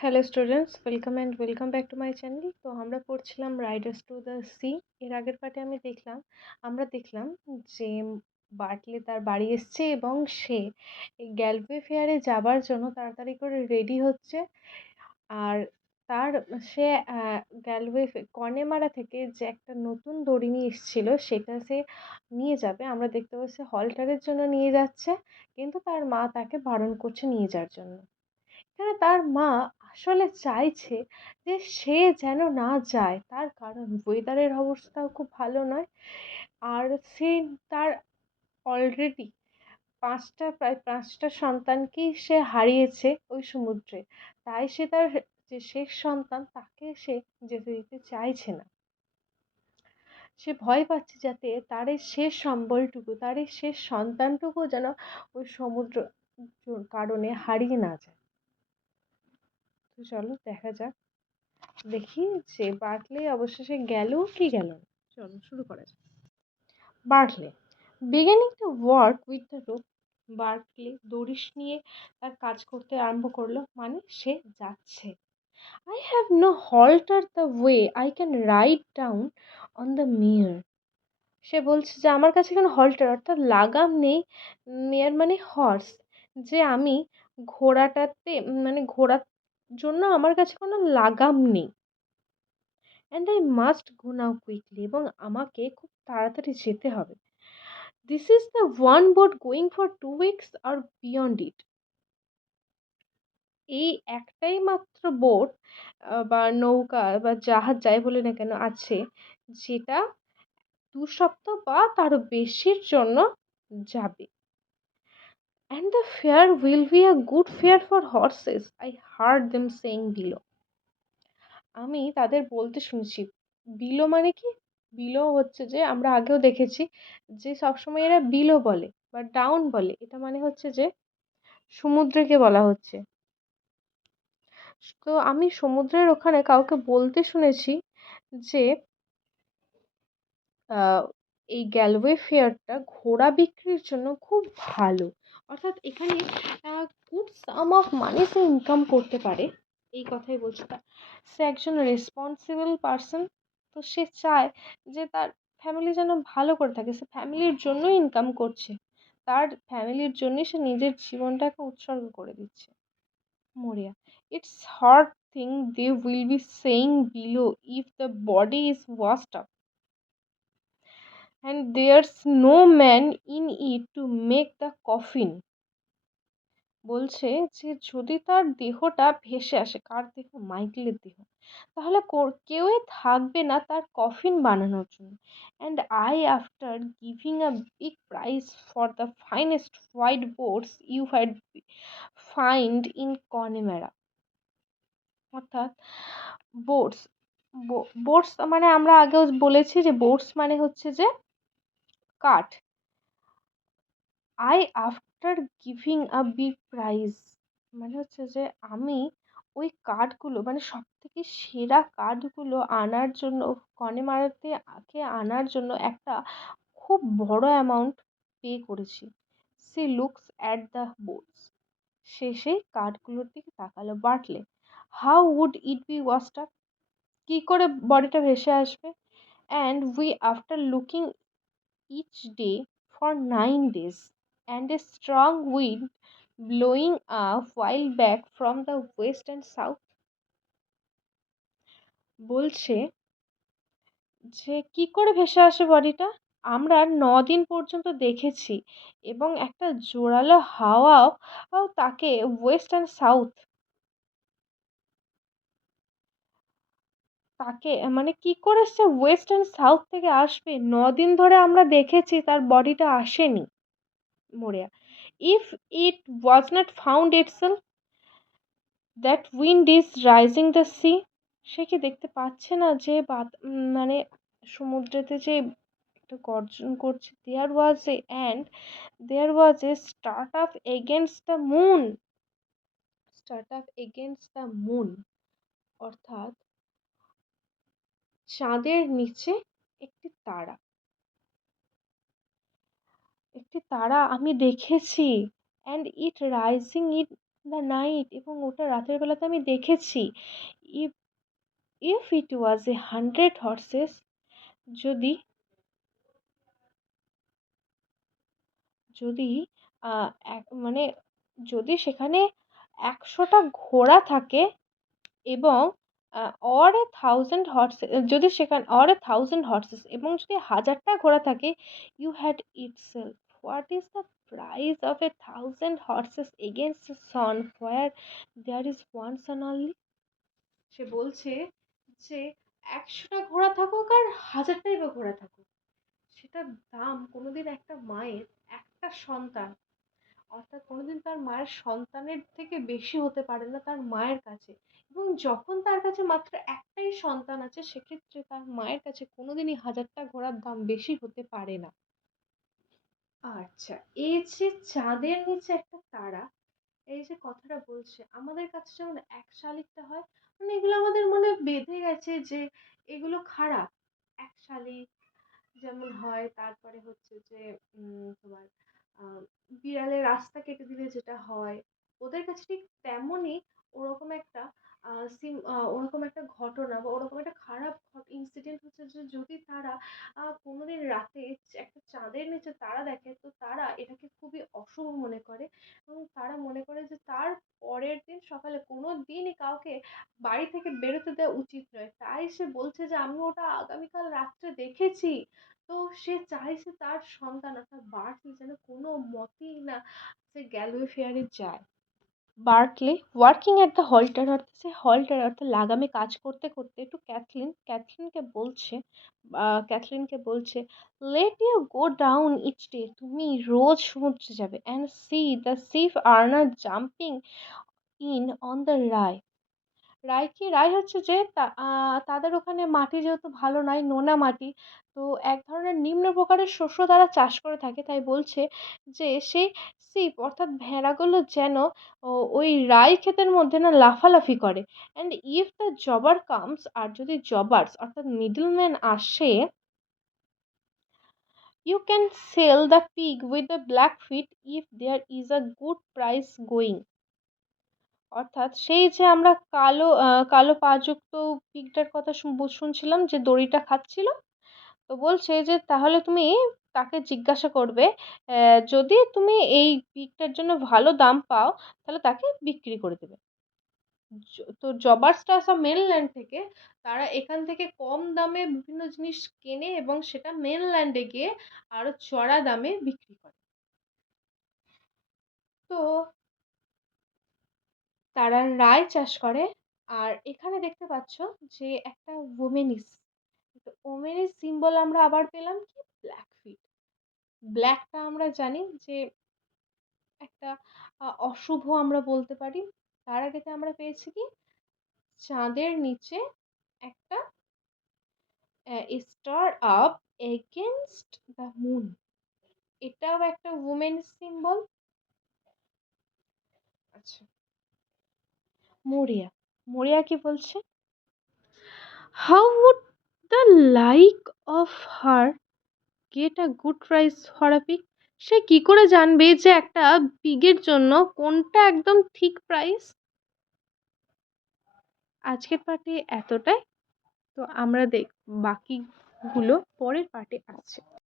Hello students, welcome back to my channel. তো আমরা পড়ছিলাম রাইডার্স টু দ্য সি। এর আগের পার্টে আমরা দেখলাম যে বার্টলে তার বাড়ি এসছে এবং সে এই গ্যালওয়ে ফেয়ারে যাবার জন্য তাড়াতাড়ি করে রেডি হচ্ছে। আর তার সে গ্যালওয়ে কনেমারা থেকে যে একটা নতুন দড়ি নিয়ে এসেছিল সেটা সে নিয়ে যাবে। আমরা দেখতে পাচ্ছি হল্টারের জন্য নিয়ে যাচ্ছে, কিন্তু তার মা তাকে বারণ করছে নিয়ে যাওয়ার জন্য। এখানে তার মা আসলে চাইছে যে সে যেন না যায়, তার কারণ ওয়েদারের অবস্থাও খুব ভালো নয়। আর সে তার অলরেডি প্রায় পাঁচটা সন্তানকেই সে হারিয়েছে ওই সমুদ্রে। তাই সে তার যে শেষ সন্তান তাকে সে যেতে দিতে চাইছে না। সে ভয় পাচ্ছে যাতে তার এই শেষ সম্বলটুকু, তার এই শেষ সন্তানটুকু যেন ওই সমুদ্র কারণে হারিয়ে না যায়। তো চলো দেখা যাক, দেখি যে বার্টলে অবশেষে গেল কি গেল না। চলো শুরু করা যাক। বার্টলে beginning to work with the rope. বার্টলে দড়ি নিয়ে তার কাজ করতে আরম্ভ করলো, মানে সে যাচ্ছে। I have no halter the way I can ride down on the mare. সে বলছে যে আমার কাছে কোনো হল্টার অর্থাৎ লাগাম নেই। মেয়ার মানে হর্স, যে আমি ঘোড়াটাতে মানে ঘোড়ার জন্য আমার কাছে কোনো লাগাম নেই। And I must go now quickly, এবং আমাকে খুব তাড়াতাড়ি যেতে হবে। This is the one boat going for 2 weeks আর বিয়ন্ড ইট। এই একটাই মাত্র বোট বা নৌকা বা জাহাজ যাই বলে না কেন আছে, যেটা 2 সপ্তাহ বা তারও বেশির জন্য যাবে। And the fair will be a good fare for horse's, I hard them saying below. আমি তাদের বলতে শুনেছি। বিলো মানে কি? বিলো হচ্ছে যে আমরা আগেও দেখেছি যে সবসময় এরা বিলো বলে বা ডাউন বলে। এটা মানে হচ্ছে যে সমুদ্রকে বলা হচ্ছে। তো আমি সমুদ্রের ওখানে কাউকে বলতে শুনেছি যে এই গ্যালওয়ে ফেয়ারটা ঘোড়া বিক্রির জন্য খুব ভালো। অর্থাৎ এখানে good some of money say income করতে পারে, এই কথাই বলছে। সে একজন রেসপন্সিবল পার্সন। তো সে চায় যে তার ফ্যামিলি যেন ভালো করে থাকে, সে ফ্যামিলির জন্যই ইনকাম করছে, তার ফ্যামিলির জন্যই সে নিজের জীবনটাকে উৎসর্গ করে দিচ্ছে। মরিয়া, it's hard thing they will be saying below if the body is washed up and there's no man in it to make the coffin. বলছে যে যদি তার দেহটা ভেসে আসে, কার দেহ? মাইকেলের দেহ, তাহলে কেউই থাকবে না তার কফিন বানানোর জন্য। And I after giving a big prize for the finest white boats you had find in Connemara. অর্থাৎ বোটস, বোটস মানে আমরা আগেও বলেছি যে বোটস মানে হচ্ছে যে কাঠ। I after giving a big prize মানে হচ্ছে যে আমি ওই কার্ডগুলো মানে সব থেকে সেরা কার্ডগুলো আনার জন্য, কনেমারাতে আনার জন্য একটা খুব বড় অ্যামাউন্ট পে করেছি। She looks at the boats, সে সেই কার্ডগুলোর দিকে তাকালো। Bartley, how would it be washed up, কী করে বডিটা ভেসে আসবে? And we after looking each day for 9 days, and a strong wind blowing a while back from the west and south. বলছে যে কি করে ভেসে আসে বডিটা? আমরা 9 দিন পর্যন্ত দেখেছি, এবং একটা জোরালো হাওয়াও তাকে ওয়েস্ট অ্যান্ড সাউথ, তাকে মানে কি করে সে ওয়েস্ট অ্যান্ড সাউথ থেকে আসবে? 9 দিন ধরে আমরা দেখেছি তার বডিটা আসেনি। Maurya, if it was not found itself that wind is rising the sea. সে কি দেখতে পাচ্ছে না যে মানে সমুদ্রেতে যে একটা গর্জন করছে? There was a start up against the moon. Start up against the moon অর্থাৎ চাঁদের নিচে একটি তারা, একটি তারা আমি দেখেছি। And it rising it the night, এবং ওটা রাতের বেলাতে আমি দেখেছি। If if it was a 100 horses, যদি যদি মানে যদি সেখানে 100টা ঘোড়া থাকে, এবং অর এ 1000 হর্সেস, যদি সেখানে অর এ 1000 হর্সেস, এবং যদি 1000টা ঘোড়া থাকে, you had itself, what is the price of a 1000 horses against the sun where there is one sun only? সে বলছে যে 100টা ঘোড়া থাকুক আর 1000টাই বা ঘোড়া থাকুক, সেটার দাম কোনোদিন একটা মায়ের একটা সন্তান, অর্থাৎ কোনোদিন তার মায়ের সন্তানের থেকে বেশি হতে পারে না তার মায়ের কাছে। এবং যখন তার কাছে মাত্র একটাই সন্তান আছে, সেক্ষেত্রে তার মায়ের কাছে কোনোদিনই 1000টা ঘোড়ার দাম বেশি হতে পারে না। আচ্ছা, এই যে চাঁদের নিচে একটা তারা, এই যে কথাটা বলছে, আমাদের কাছে যেমন এক শালিকটা হয়, মানে এগুলো আমাদের মনে বেঁধে গেছে যে এগুলো খারাপ। এক শালিক যেমন হয়, তারপরে হচ্ছে যে তোমার আহ, বিড়ালের রাস্তা কেটে দিলে যেটা হয়, ওদের কাছে ঠিক তেমনই ওরকম একটা ওরকম একটা ঘটনা বা ওরকম একটা খারাপ ইনসিডেন্ট হচ্ছে যে যদি তারা কোনোদিন রাতে একটা চাঁদের নিচে তারা দেখে, তো তারা এটাকে খুবই অশুভ মনে করে, এবং তারা মনে করে যে তার পরের দিন সকালে কোনো দিনই কাউকে বাড়ি থেকে বেরোতে দেওয়া উচিত নয়। তাই সে বলছে যে আমি ওটা আগামীকাল রাত্রে দেখেছি। তো সে চাইছে তার সন্তান অর্থাৎ বার্টলি যেন কোনো মতেই না সে গ্যালওয়ে ফেয়ারে যায়। বার্টলে ওয়ার্কিং এট দ্য হল্টার, অর্থাৎ সে হল্টার অর্থাৎ লাগামে কাজ করতে করতে একটু ক্যাথলিনকে বলছে, let you go down each day, তুমি রোজ সমুদ্রে যাবে, and see the ship earner jumping in on the rye. Rye কি? রাই হচ্ছে যে তাদের ওখানে মাটি যেহেতু ভালো নয়, নোনা মাটি, তো এক ধরনের নিম্ন প্রকারের শস্য তারা চাষ করে থাকে। তাই বলছে যে সেই সিপ অর্থাৎ ভেড়াগুলো যেন ওই রাই ক্ষেতের মধ্যে না লাফালাফি করে। And if the jobber comes, আর যদি জবার্স অর্থাৎ মিডলম্যান আসে, you can sell the pig with the black feet if there is a good price going. অর্থাৎ সেই যে আমরা কালো পাযুক্ত পিগটার কথা শুনছিলাম যে দড়িটা খাচ্ছিল। তো বলছে যে তাহলে তুমি তাকে জিজ্ঞাসা করবে, যদি তুমি এই পিগটার জন্য ভালো দাম পাও, তাহলে তাকে বিক্রি করে দেবে। তো জবার্সটা আসা মেনল্যান্ড থেকে, তারা এখান থেকে কম দামে বিভিন্ন জিনিস কেনে এবং সেটা মেনল্যান্ডে গিয়ে আরো চড়া দামে বিক্রি করে। তো তারা রাই চাষ করে। আর এখানে দেখতে পাচ্ছ যে একটা ওমেনিস, তো ওমেনিস সিম্বল আমরা আবার পেলাম কি? Black feet. ব্ল্যাকটা আমরা জানি যে একটা অশুভ আমরা বলতে পারি। তার আগেতে আমরা পেয়েছি কি? চাঁদের নিচে একটা star up against the moon, এটাও একটা ওমেনিস সিম্বল। আচ্ছা, মরিয়া, মরিয়া কি বলছে? How would the like of her get a good price for a pig? সে কি করে জানবে যে একটা পিগের জন্য কোনটা একদম ঠিক প্রাইস? আজকের পার্টে এতটাই। তো আমরা বাকিগুলো পরের পার্টে আছে।